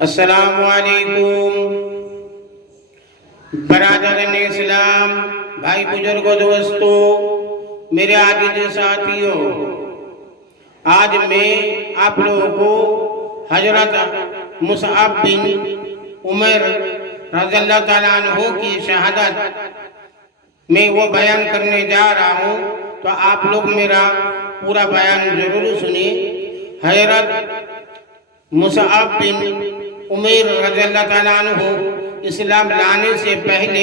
अस्सलामुअलैकुम बरादरान इस्लाम, भाई बुजुर्गों, दोस्तों, मेरे आजीज साथियों, आज मैं आप लोगों को हजरत मुसअब बिन उमर रज़ियल्लाहु ताला अन्हु की शहादत में वो बयान करने जा रहा हूँ, तो आप लोग मेरा पूरा बयान जरूर सुनिए। हजरत मुसअब बिन उमर रज़ियल्लाहु ताला अन्हु इस्लाम लाने से पहले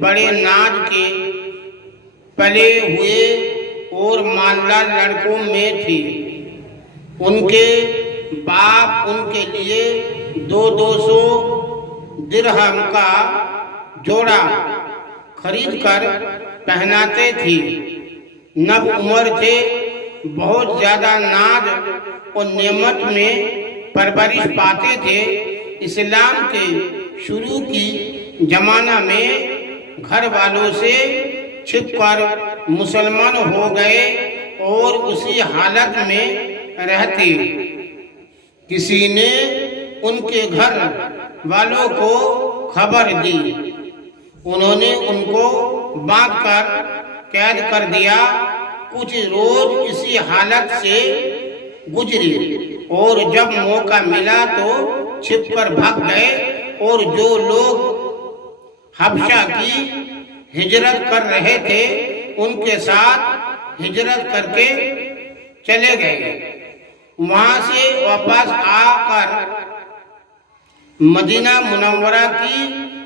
बड़े नाज के पले हुए और मालदार लड़कों में थे। उनके बाप उनके लिए 200 दिरहम का जोड़ा खरीद कर पहनाते थे। नब उम्र थे, बहुत ज्यादा नाज और नेमत में परवरिश पाते थे। इस्लाम के शुरू की जमाना में घर वालों से छिपकर मुसलमान हो गए और उसी हालत में रहते। किसी ने उनके घर वालों को खबर दी। उन्होंने उनको बांधकर कैद कर दिया। कुछ रोज इसी हालत से गुजरे और जब मौका मिला तो छिपकर भाग गए। और जो लोग हबशा की हिजरत कर रहे थे उनके साथ हिजरत करके चले गए। वहां से वापस आकर मदीना मुनव्वरा की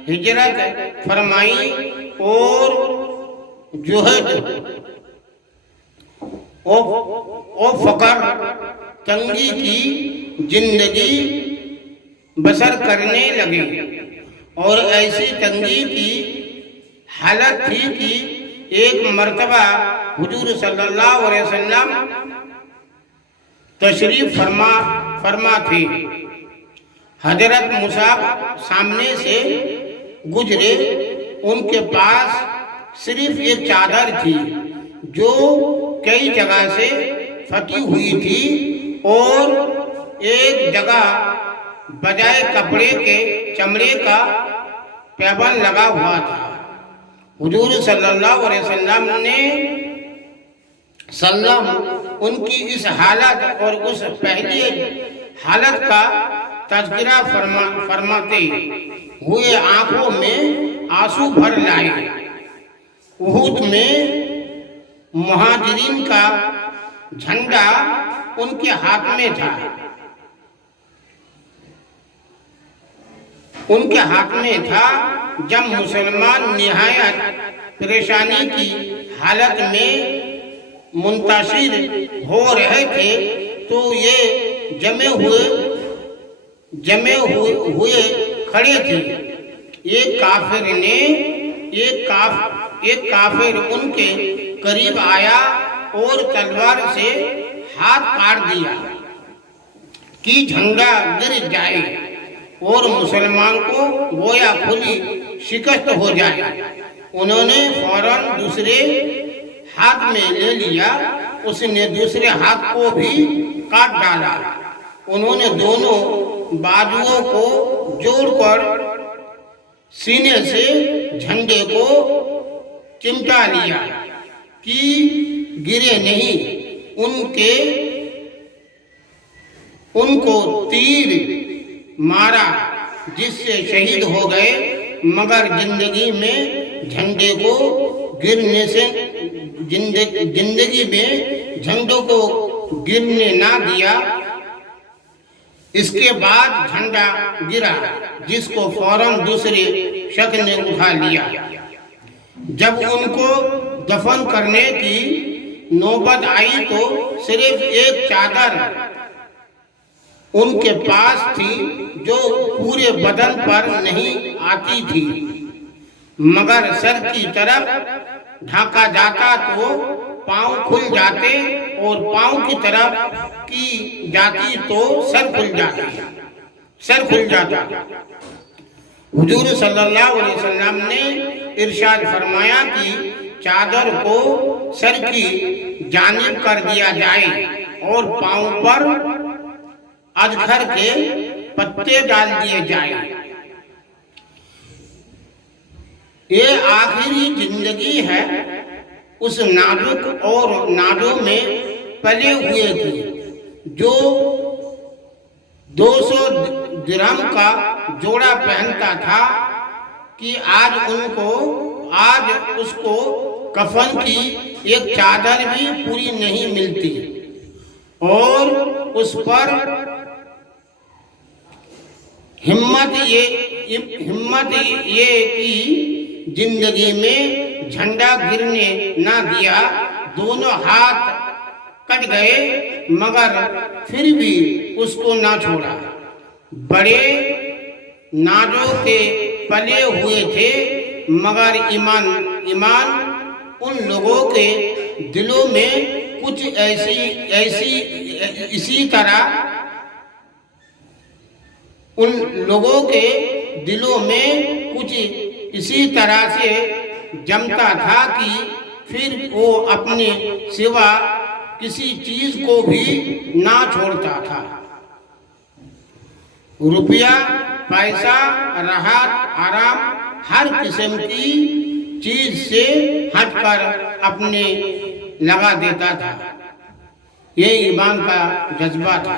हिजरत फरमाई और जुहद और फकर तंगी की जिंदगी बसर करने लगे। और ऐसी तंगी की हालत थी कि एक मर्तबा हुजूर सल्लल्लाहु अलैहि वसल्लम तशरीफ फरमा थे। हजरत मुसअब सामने से गुजरे। उनके पास सिर्फ एक चादर थी जो कई जगह से फटी हुई थी और एक जगह बजाय कपड़े के चमड़े का पैबंद लगा हुआ था। हुजूर सल्लल्लाहु अलैहि वसल्लम ने उनकी इस हालत और उस पहली हालत का तज़किरा फरमाते हुए आंखों में आंसू भर लाए। उहुद में मुहाजिरीन का झंडा उनके हाथ में था। उनके हाथ में था। जब मुसलमान निहायत परेशानी की हालत में मुंतशिर हो रहे थे तो ये जमे हुए खड़े थे। एक काफिर उनके करीब आया और तलवार से हाथ काट दिया कि झंडा गिर जाए और मुसलमान को गोया खुली शिकस्त हो जाए। उन्होंने फौरन दूसरे हाथ में ले लिया। उसने दूसरे हाथ को भी काट डाला। उन्होंने दोनों बाजुओं को जोड़कर सीने से झंडे को चिमटा लिया कि गिरे नहीं। उनको तीर मारा जिससे शहीद हो गए, मगर जिंदगी में झंडे को गिरने से जिंदगी में झंडों को गिरने ना दिया। इसके बाद झंडा गिरा जिसको फौरन दूसरे शख्स ने उठा लिया। जब उनको दफन करने की नौबत आई तो सिर्फ एक चादर उनके पास थी जो पूरे बदन पर नहीं आती थी, मगर सर की तरफ ढाका जाता तो पांव खुल जाते और पांव की तरफ की जाती तो सर खुल जाता। हुजूर सल्लल्लाहु अलैहि वसल्लम ने इरशाद फरमाया कि चादर को सर की जानिब कर दिया जाए और पांव पर अजगर के पत्ते डाल दिए जाए। ये आखिरी जिंदगी है उस नाजुक और नाजों में पले हुए की जो 200 दिरहम का जोड़ा पहनता था कि आज उसको कफन की एक चादर भी पूरी नहीं मिलती और उस पर हिम्मत ये कि जिंदगी में झंडा गिरने ना दिया। दोनों हाथ कट गए मगर फिर भी उसको ना छोड़ा। बड़े नाजों के पले हुए थे मगर ईमान उन लोगों के दिलों में कुछ इसी तरह उन लोगों के दिलों में कुछ इसी तरह से जमता था कि फिर वो अपने सिवा किसी चीज को भी ना छोड़ता था। रुपया, पैसा, राहत, आराम हर किस्म की चीज से हटकर अपने लगा देता था। ये ईमान का जज्बा था।